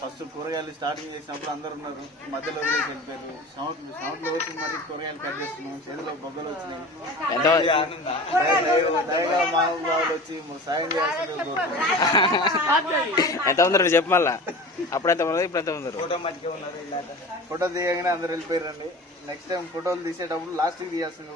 First కూరగాయలు starting చేసినప్పుడు అందరు ఉన్నారు, మధ్యలో వదిలేసి వెళ్ళిపోయారు. సౌండ్లో వచ్చి మరి కూరగాయలు కట్ చేస్తున్నాం, చేతిలో బొగ్గలు వచ్చినాయి. దయగా మా బాబులు వచ్చి సాయం చేయాల్సింది ఎంత ఉందరు చెప్పు మళ్ళా. అప్పుడైతే ఉన్నారు, ఇప్పుడైతే ఉన్నారు. ఫోటో దిగగానే అందరు వెళ్ళిపోయారండి. నెక్స్ట్ టైం ఫోటోలు తీసేటప్పుడు లాస్ట్కి తీయాల్సింది.